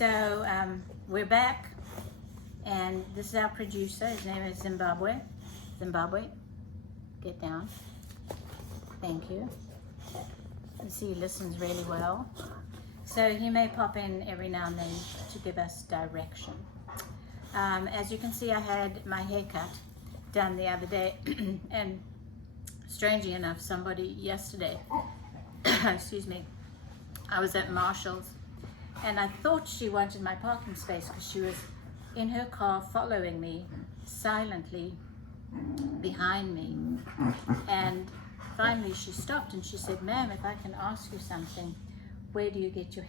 So we're back, and this is our producer. His name is Zimbabwe. Get down. Thank you. You see, he listens really well. So he may pop in every now and then to give us direction. As you can see, I had my haircut done the other day, and strangely enough, somebody yesterday, excuse me, I was at Marshall's, and I thought she wanted my parking space because she was in her car following me silently behind me. And finally she stopped and she said, "Ma'am, if I can ask you something, where do you get your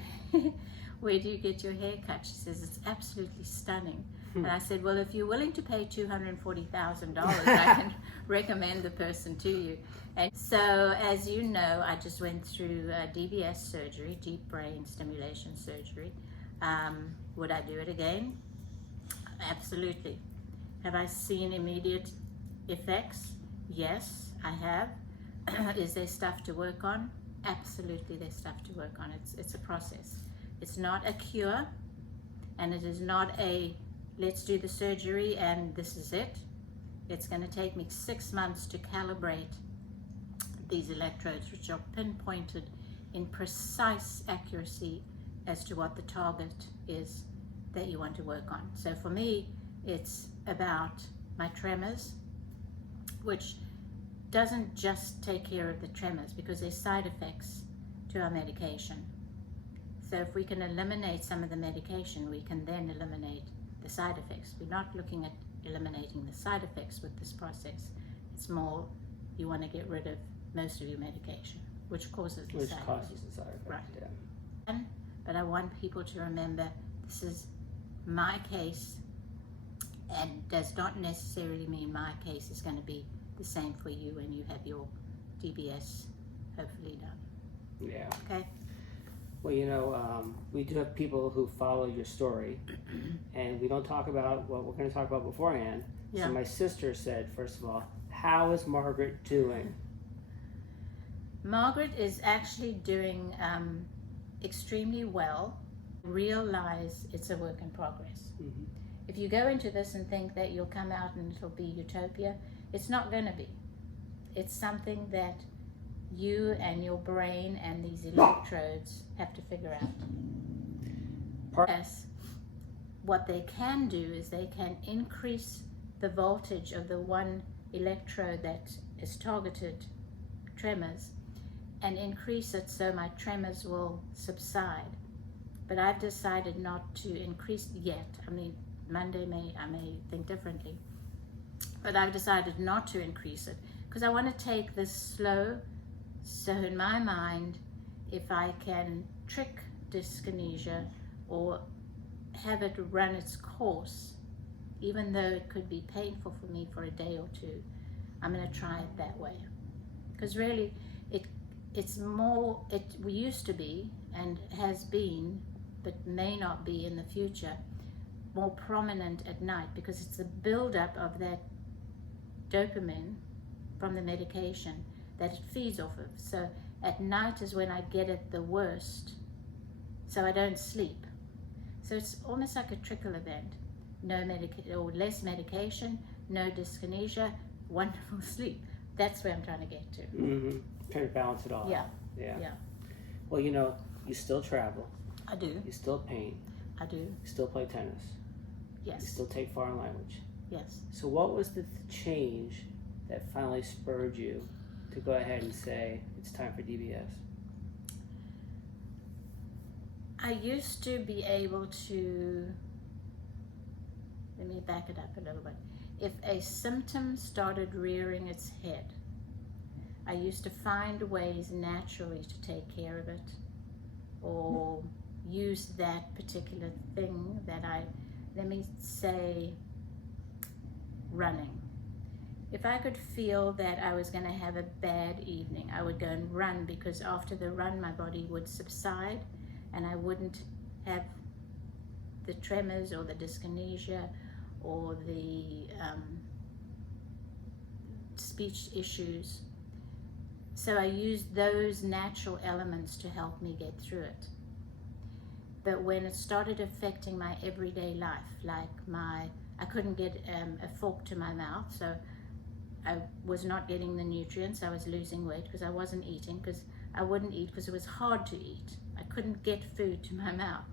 hair cut?" She says, "It's absolutely stunning." And I said, "Well, if you're willing to pay $240,000, I can recommend the person to you." And so, as you know, I just went through DBS surgery, deep brain stimulation surgery. Would I do it again? Absolutely. Have I seen immediate effects? Yes, I have. Is there stuff to work on? Absolutely, there's stuff to work on. It's a process. It's not a cure, and it is not a let's do the surgery and this is it. It's going to take me 6 months to calibrate these electrodes, which are pinpointed in precise accuracy as to what the target is that you want to work on. So for me, it's about my tremors, which doesn't just take care of the tremors because there's side effects to our medication. So if we can eliminate some of the medication, we can then eliminate the side effects. We're not looking at eliminating the side effects with this process. It's more you want to get rid of most of your medication, which causes the side effects. Right. Yeah. But I want people to remember this is my case, and does not necessarily mean my case is going to be the same for you when you have your DBS hopefully done. Yeah. Okay. Well, you know, we do have people who follow your story, and we don't talk about what we're going to talk about beforehand. Yeah. So my sister said, first of all, how is Margaret doing? Margaret is actually doing extremely well. Realize it's a work in progress. Mm-hmm. If you go into this and think that you'll come out and it'll be utopia, it's not going to be. It's something that you and your brain and these electrodes have to figure out. Yes, what they can do is they can increase the voltage of the one electrode that is targeted tremors and increase it so my tremors will subside. But I've decided not to increase yet. I mean, Monday I may think differently, but I've decided not to increase it because I want to take this slow. So in my mind, if I can trick dyskinesia or have it run its course, even though it could be painful for me for a day or two, I'm going to try it that way. Because really, it's more, we used to be and has been, but may not be in the future, more prominent at night because it's the buildup of that dopamine from the medication that it feeds off of. So at night is when I get it the worst, so I don't sleep. So it's almost like a trickle event. No medication or less medication, no dyskinesia, wonderful sleep. That's where I'm trying to get to. Mm-hmm. Trying to balance it all Yeah. out. Yeah. Yeah. Well, you know, you still travel. I do. You still paint. I do. You still play tennis. Yes. You still take foreign language. Yes. So what was the change that finally spurred you to go ahead and say, it's time for DBS? I used to be able to, let me back it up a little bit. If a symptom started rearing its head, I used to find ways naturally to take care of it or use that particular thing that let me say, running. If I could feel that I was going to have a bad evening, I would go and run because after the run my body would subside and I wouldn't have the tremors or the dyskinesia or the speech issues. So I used those natural elements to help me get through it. But when it started affecting my everyday life, like I couldn't get a fork to my mouth, so I was not getting the nutrients. I was losing weight because I wasn't eating, because I wouldn't eat because it was hard to eat. I couldn't get food to my mouth.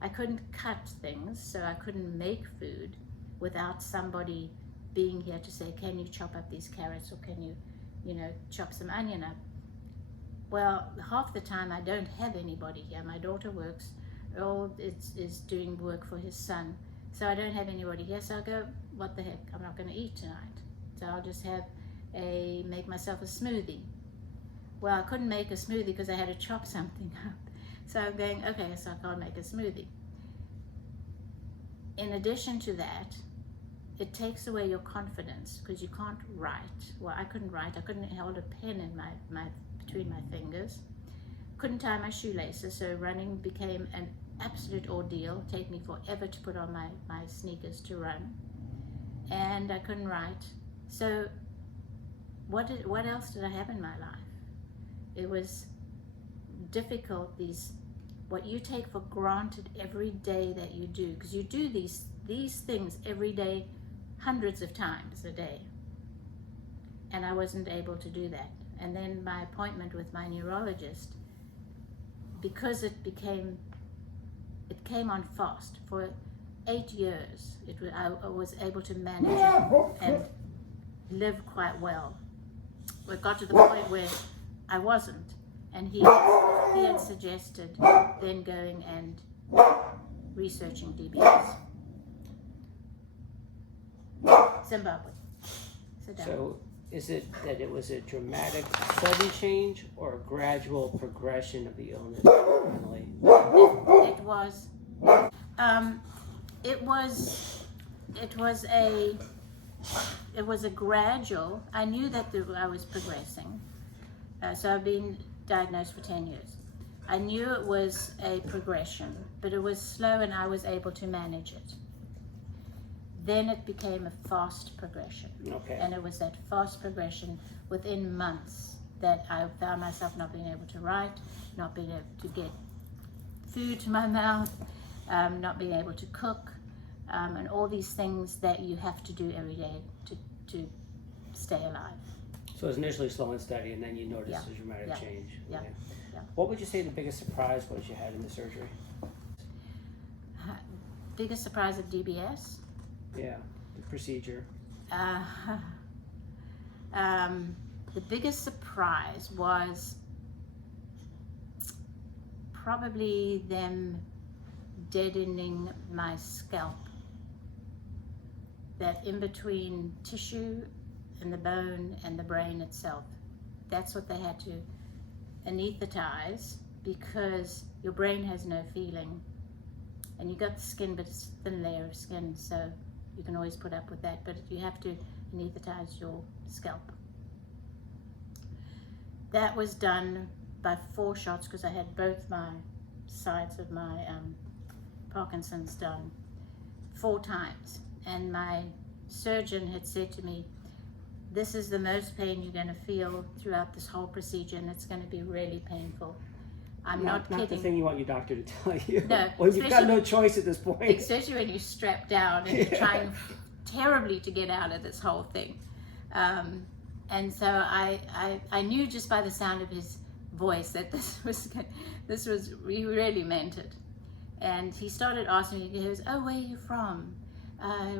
I couldn't cut things, so I couldn't make food without somebody being here to say, can you chop up these carrots, or can you, chop some onion up? Well, half the time I don't have anybody here. My daughter works, Earl is doing work for his son, so I don't have anybody here. So I go, what the heck, I'm not going to eat tonight. So I'll just make myself a smoothie. Well, I couldn't make a smoothie because I had to chop something up. So I'm going, okay, so I can't make a smoothie. In addition to that, it takes away your confidence because you can't write. Well, I couldn't write. I couldn't hold a pen in between my fingers. Couldn't tie my shoelaces, so running became an absolute ordeal. It'd take me forever to put on my sneakers to run. And I couldn't write. So what else did I have in my life? It was difficult, what you take for granted every day that you do, because you do these things every day, hundreds of times a day, and I wasn't able to do that. And then my appointment with my neurologist, because it came on fast for 8 years, I was able to manage it and live quite well. It got to the point where I wasn't, and he had suggested then going and researching DBS. Zimbabwe. So is it that it was a dramatic sudden change or a gradual progression of the illness finally? It was a gradual. I knew that I was progressing. So I've been diagnosed for 10 years. I knew it was a progression, but it was slow and I was able to manage it. Then it became a fast progression. Okay. And it was that fast progression within months that I found myself not being able to write, not being able to get food to my mouth, not being able to cook, and all these things that you have to do every day to stay alive. So it was initially slow and steady, and then you noticed a dramatic change. Yeah. Okay. Yeah. What would you say the biggest surprise was you had in the surgery? Biggest surprise of DBS? Yeah, the procedure. The biggest surprise was probably them deadening my scalp. That in between tissue and the bone and the brain itself. That's what they had to anesthetize, because your brain has no feeling. And you got the skin, but it's a thin layer of skin, so you can always put up with that, but you have to anesthetize your scalp. That was done by 4 shots, because I had both my sides of my Parkinson's done 4 times. And my surgeon had said to me, this is the most pain you're going to feel throughout this whole procedure, and it's going to be really painful. I'm not kidding. Not the thing you want your doctor to tell you. No. Well, you've got no choice at this point. Especially when you're strapped down and you're trying terribly to get out of this whole thing. And so I knew just by the sound of his voice that he really meant it. And he started asking me, he goes, oh, where are you from?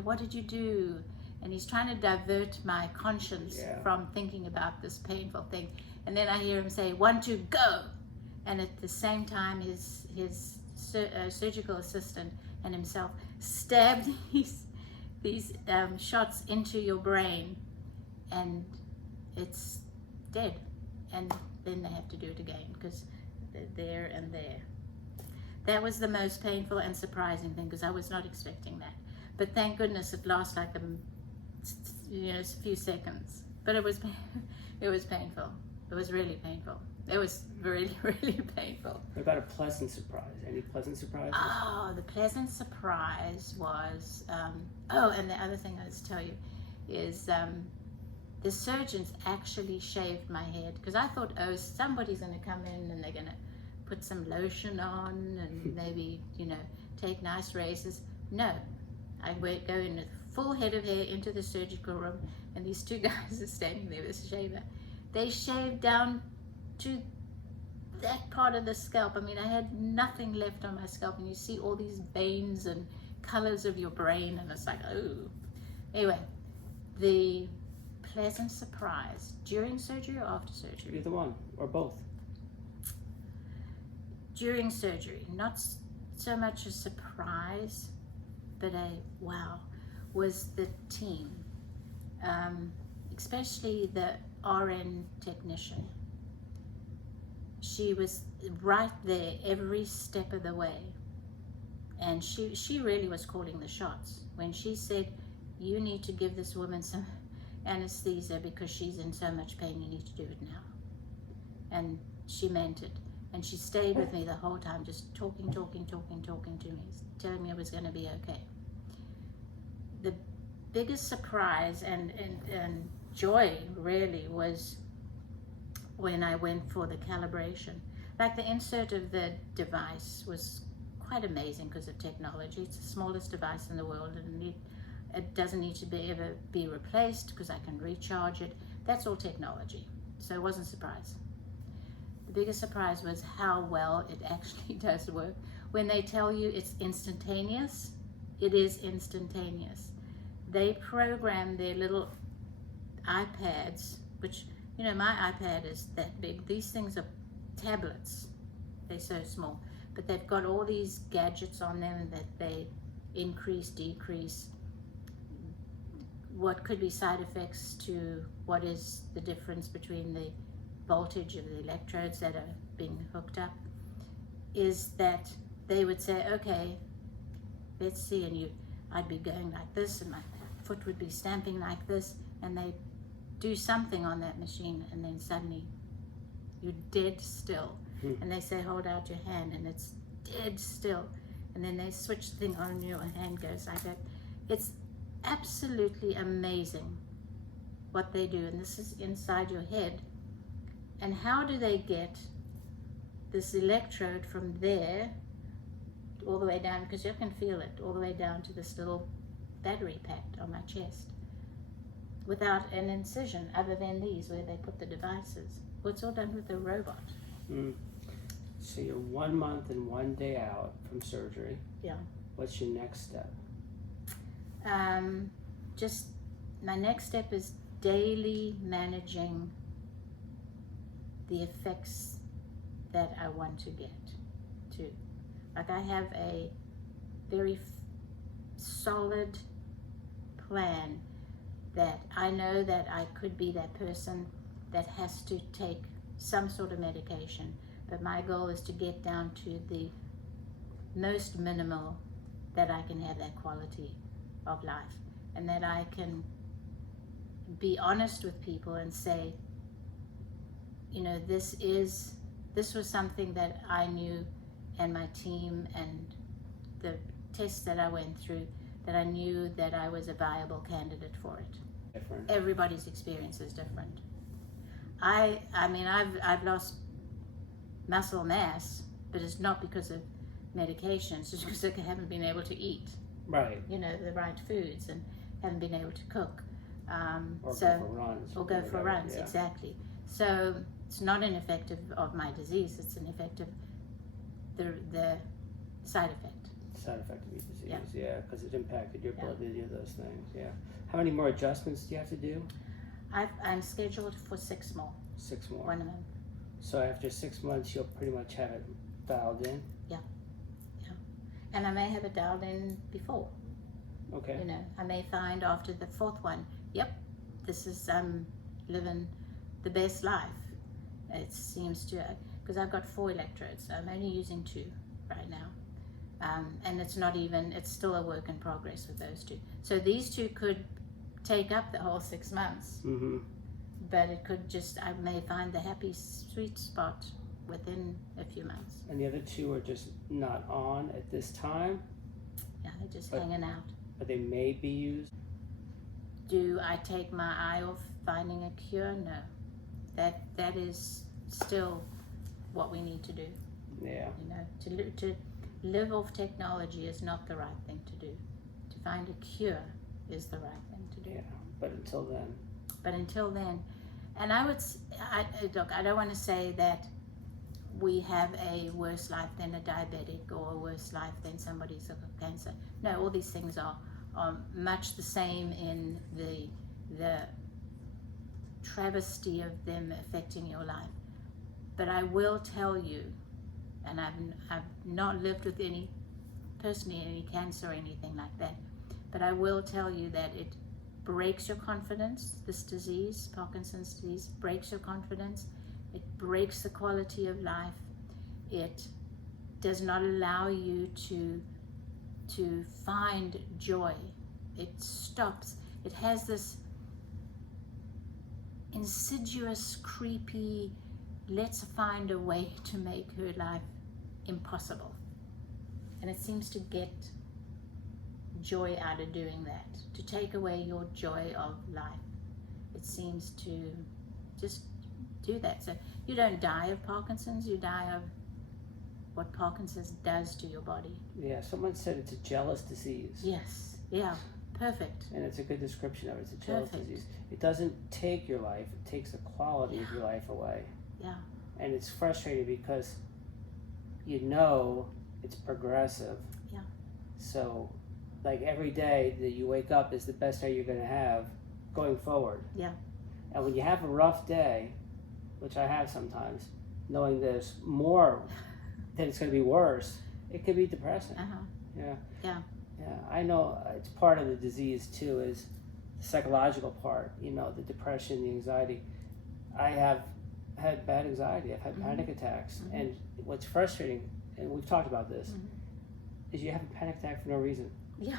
What did you do? And he's trying to divert my conscience from thinking about this painful thing. And then I hear him say, 1, 2, go! And at the same time, his surgical assistant and himself stabbed these shots into your brain, and it's dead. And then they have to do it again, because they're there and there. That was the most painful and surprising thing, because I was not expecting that. But thank goodness it lasts like a few seconds. But it was painful. It was really painful. It was really, really painful. What about a pleasant surprise? Any pleasant surprises? Oh, the pleasant surprise was, and the other thing I was to tell you is the surgeons actually shaved my head, because I thought, oh, somebody's going to come in and they're going to put some lotion on and maybe, take nice razors. No, I would go in with full head of hair into the surgical room, and these two guys are standing there with a shaver. They shaved down to that part of the scalp. I mean, I had nothing left on my scalp, and you see all these veins and colors of your brain, and it's like, oh. Anyway, the pleasant surprise during surgery or after surgery? Either one, or both. During surgery, not so much a surprise, but a wow, was the team, especially the RN technician. She was right there every step of the way, and she really was calling the shots. When she said, you need to give this woman some anesthesia because she's in so much pain, you need to do it now. And she meant it. And she stayed with me the whole time, just talking to me, telling me it was going to be okay. The biggest surprise and joy really was when I went for the calibration. Like, the insert of the device was quite amazing because of technology. It's the smallest device in the world, and it doesn't need to ever be replaced because I can recharge it. That's all technology. So it wasn't a surprise. The biggest surprise was how well it actually does work. When they tell you it's instantaneous, it is instantaneous. They program their little iPads, which, my iPad is that big. These things are tablets. They're so small. But they've got all these gadgets on them that they increase, decrease, what could be side effects to what is the difference between the voltage of the electrodes that are being hooked up, is that they would say, okay, let's see, and I'd be going like this, and my foot would be stamping like this, and they do something on that machine, and then suddenly you're dead still. And they say, hold out your hand, and it's dead still. And then they switch the thing on, your hand goes like that. It's absolutely amazing what they do, and this is inside your head. And how do they get this electrode from there all the way down, because you can feel it, all the way down to this little battery pack on my chest without an incision other than these where they put the devices? Well, it's all done with a robot. So you're 1 month and 1 day out from surgery. Yeah. What's your next step? Just my next step is daily managing the effects that I want to get to. Like, I have a very solid plan that I know that I could be that person that has to take some sort of medication, but my goal is to get down to the most minimal that I can have that quality of life, and that I can be honest with people and say, this was something that I knew, and my team and the tests that I went through, that I knew that I was a viable candidate for it. Different. Everybody's experience is different. I mean, I've lost muscle mass, but it's not because of medications, it's because I haven't been able to eat, right? The right foods, and haven't been able to cook. Or go for runs. Or go for runs, yeah. exactly. So it's not an effect of my disease, it's an effect of the side effect. Side effect of your disease, yeah, because it impacted your ability to do those things, yeah. How many more adjustments do you have to do? I'm scheduled for 6 more. 6 more. 1 of them. So after 6 months, you'll pretty much have it dialed in? Yeah. And I may have it dialed in before. Okay. I may find after the 4th one, yep, this is living the best life. It seems to, because I've got 4 electrodes, so I'm only using 2 right now. And it's still a work in progress with those 2. So these 2 could take up the whole 6 months. Mm-hmm. But it could I may find the happy sweet spot within a few months. And the other 2 are just not on at this time? Yeah, they're just hanging out. But they may be used? Do I take my eye off finding a cure? No. That is still what we need to do. Yeah. You know, to live off technology is not the right thing to do. To find a cure is the right thing to do. Yeah. But until then. But until then, and look, I don't want to say that we have a worse life than a diabetic or a worse life than somebody's got cancer. No, all these things are much the same in the travesty of them affecting your life. But I will tell you, and I've not lived with any cancer or anything like that, but I will tell you that it breaks your confidence. This disease, Parkinson's disease, breaks your confidence. It breaks the quality of life. It does not allow you to find joy. It stops. It has this insidious, creepy, let's find a way to make her life impossible. And it seems to get joy out of doing that, to take away your joy of life. It seems to just do that. So you don't die of Parkinson's, you die of what Parkinson's does to your body. Yeah, someone said it's a jealous disease. Yes, yeah, perfect. And it's a good description of it. It's a jealous Perfect. disease. It doesn't take your life, it takes the quality of your life away. Yeah. And it's frustrating because you know it's progressive. Yeah. So, like every day that you wake up is the best day you're going to have going forward. Yeah. And when you have a rough day, which I have sometimes, knowing there's more, that it's going to be worse, it could be depressing. Uh-huh. Yeah. Yeah. Yeah. I know it's part of the disease too, is the psychological part, you know, the depression, the anxiety. I have had bad anxiety. I've had panic attacks. And what's frustrating, and we've talked about this, is you have a panic attack for no reason. Yeah.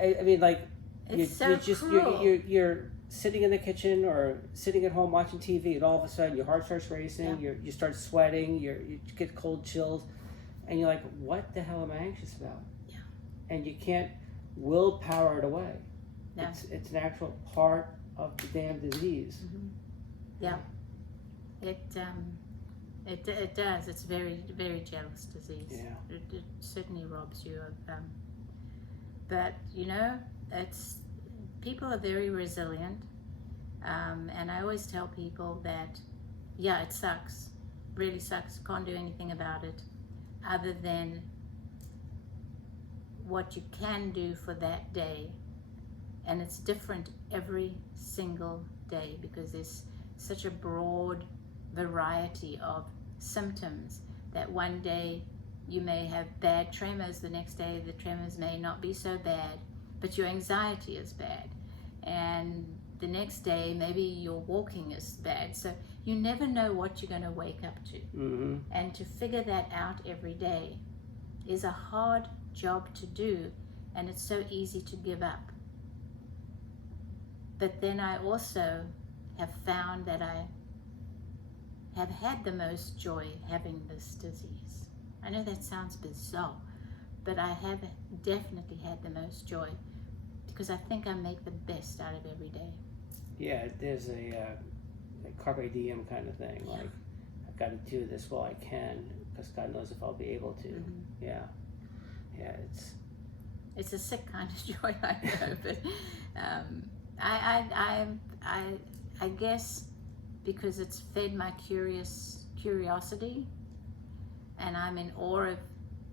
I mean, like, It's you're so just cruel. you're sitting in the kitchen or sitting at home watching TV, and all of a sudden your heart starts racing. Yeah. You start sweating. You get cold chills, and you're like, "What the hell am I anxious about?" Yeah. And you can't willpower it away. No. It's an actual part of the damn disease. Yeah. It does. It's very, very jealous disease. Yeah. It certainly robs you of. But you know, people are very resilient, and I always tell people that, yeah, it sucks, really sucks. Can't do anything about it, other than what you can do for that day, and it's different every single day because there's such a broad variety of symptoms that one day you may have bad tremors, the next day the tremors may not be so bad, but your anxiety is bad, and the next day maybe your walking is bad. So you never know what you're going to wake up to. And to figure that out every day is a hard job to do, and it's so easy to give up. But then I also have found that I have had the most joy having this disease. I know that sounds bizarre, but I have definitely had the most joy because I think I make the best out of every day. Yeah, there's a carpe diem kind of thing. Yeah. Like, I've got to do this while I can because God knows if I'll be able to. Yeah. Yeah, It's a sick kind of joy, I know, but I guess because it's fed my curiosity, and I'm in awe of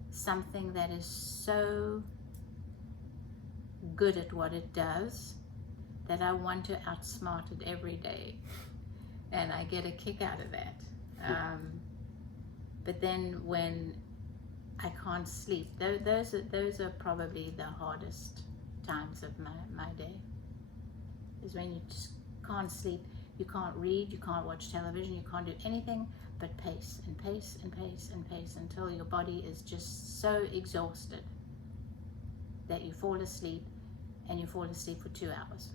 something that is so good at what it does that I want to outsmart it every day, and I get a kick out of that. But then when I can't sleep, those are probably the hardest times of my day, is when you just can't sleep, you can't read, you can't watch television, you can't do anything but pace and pace and pace and pace until your body is just so exhausted that you fall asleep, and you fall asleep for 2 hours,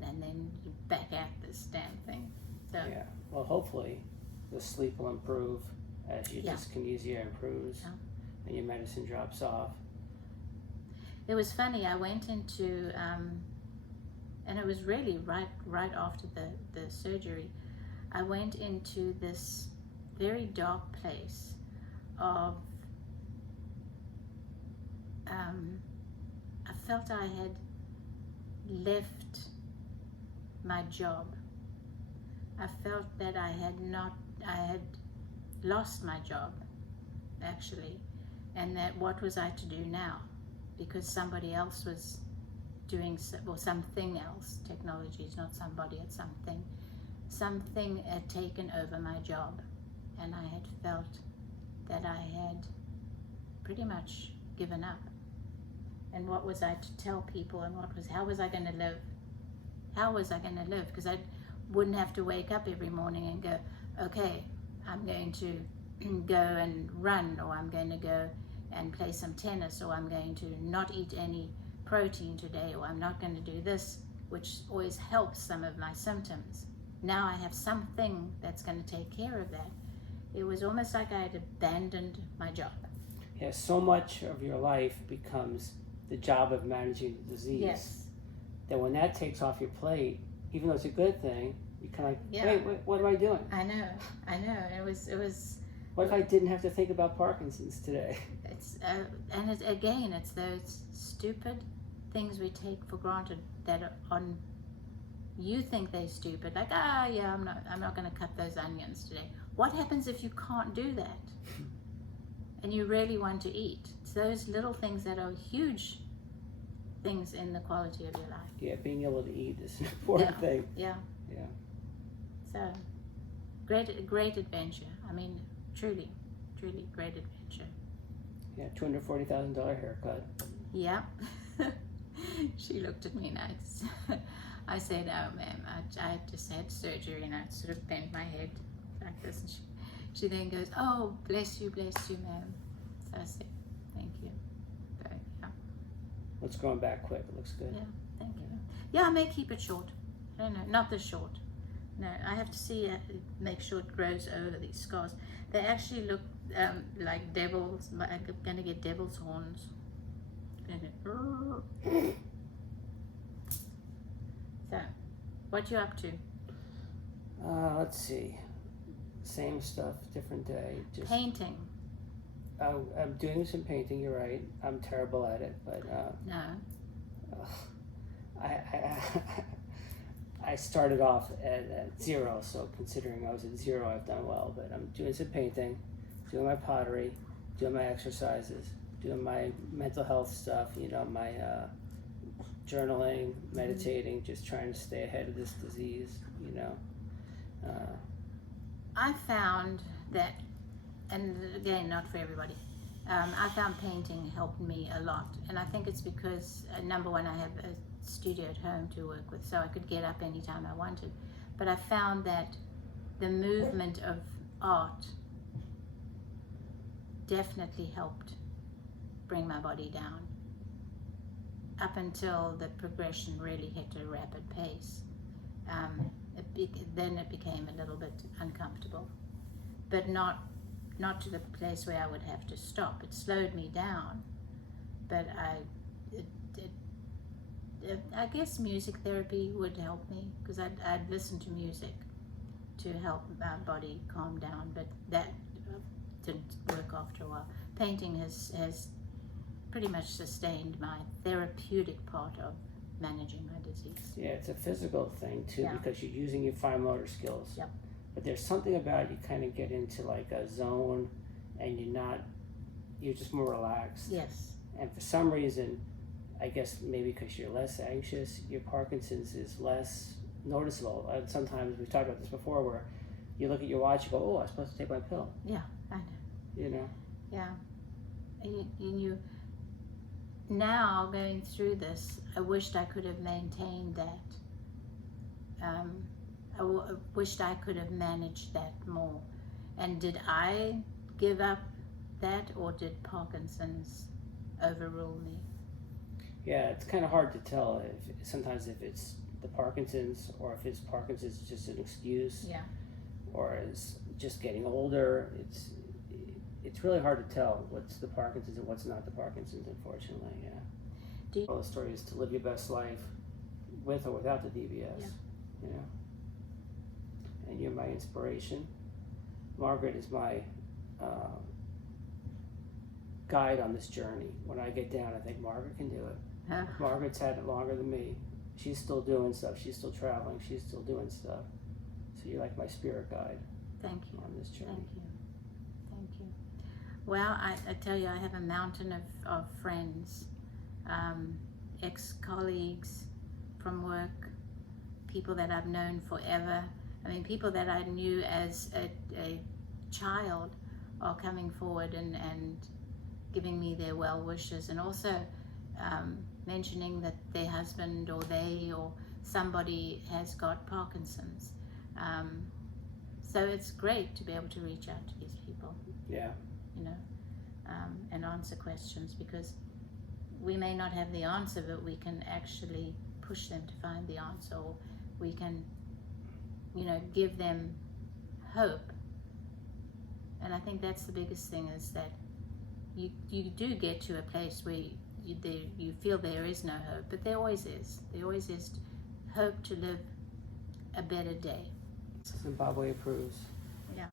and then you're back at this damn thing. So yeah. Well, hopefully the sleep will improve as your dyskinesia improves and your medicine drops off. it was funny, I went into and it was really right after the surgery, I went into this very dark place of I felt I had left my job. I felt that I had lost my job, actually, and that what was I to do now? Because somebody else was doing, or something else, technology is not somebody, it's something. Something had taken over my job, and I had felt that I had pretty much given up. And what was I to tell people, and how was I going to live? How was I going to live? Because I wouldn't have to wake up every morning and go, okay, I'm going to go and run, or I'm going to go and play some tennis, or I'm going to not eat any protein today, or I'm not going to do this, which always helps some of my symptoms. Now I have something that's going to take care of that. It was almost like I had abandoned my job. Yeah, so much of your life becomes the job of managing the disease. Yes. That when that takes off your plate, even though it's a good thing, you kind of like, Yeah. wait, what am I doing? I know. It was. What if I didn't have to think about Parkinson's today? It's it's those stupid things we take for granted that are on. You think they're stupid, like yeah, I'm not going to cut those onions today. What happens if you can't do that, and you really want to eat? It's those little things that are huge things in the quality of your life. Yeah, being able to eat is an important thing. Yeah. Yeah. So, great adventure. I mean, truly great adventure. Yeah, $240,000 haircut. Yeah. She looked at me nice. I said, oh ma'am, I just had surgery, and I sort of bent my head like this, and she then goes, oh, bless you ma'am. So I said, thank you. But, yeah. It's growing back quick. It looks good. Yeah, thank you. Yeah, I may keep it short. I don't know, not this short. No, I have to see, make sure it grows over these scars. They actually look like devils. I'm going to get devil's horns. So, what you up to? Let's see. Same stuff, different day. Just Painting. I'm doing some painting. You're right. I'm terrible at it, but No. I started off at 0. So considering I was at 0, I've done well. But I'm doing some painting, doing my pottery, doing my exercises, doing my mental health stuff. My journaling, meditating, just trying to stay ahead of this disease. I found that, and again, not for everybody, I found painting helped me a lot. And I think it's because, number one, I have a studio at home to work with, so I could get up anytime I wanted. But I found that the movement of art definitely helped bring my body down, up until the progression really hit a rapid pace. Then it became a little bit uncomfortable, but not to the place where I would have to stop. It slowed me down, but I guess music therapy would help me, because I'd listen to music to help my body calm down, but that didn't work after a while. Painting has pretty much sustained my therapeutic part of managing my disease. Yeah, it's a physical thing too, Yeah. because you're using your fine motor skills. Yep. But there's something about you kind of get into like a zone, and you're just more relaxed. Yes. And for some reason, I guess maybe because you're less anxious, your Parkinson's is less noticeable. Sometimes we've talked about this before, where you look at your watch, you go, "Oh, I'm supposed to take my pill." Yeah, I know. Yeah. And you now going through this, I wished I could have maintained that. I wished I could have managed that more. And did I give up that, or did Parkinson's overrule me? Yeah, it's kind of hard to tell sometimes if it's the Parkinson's, or if it's Parkinson's just an excuse. Yeah. Or is just getting older. It's really hard to tell what's the Parkinson's and what's not the Parkinson's, unfortunately. Yeah. Well, the story is to live your best life with or without the DBS. Yeah. And you're my inspiration. Margaret is my guide on this journey. When I get down, I think Margaret can do it. Huh? Margaret's had it longer than me. She's still doing stuff. She's still traveling. She's still doing stuff. So you're like my spirit guide Thank you. on this journey. Thank you. Thank you. Well, I tell you, I have a mountain of friends, ex-colleagues from work, people that I've known forever. I mean, people that I knew as a child are coming forward and giving me their well wishes, and also mentioning that their husband or they or somebody has got Parkinson's. So it's great to be able to reach out to these people, Yeah. you know, and answer questions, because we may not have the answer, but we can actually push them to find the answer, or we can, you know, give them hope. And I think that's the biggest thing, is that you do get to a place where you feel there is no hope, but there always is. There always is hope to live a better day. Zimbabwe approves.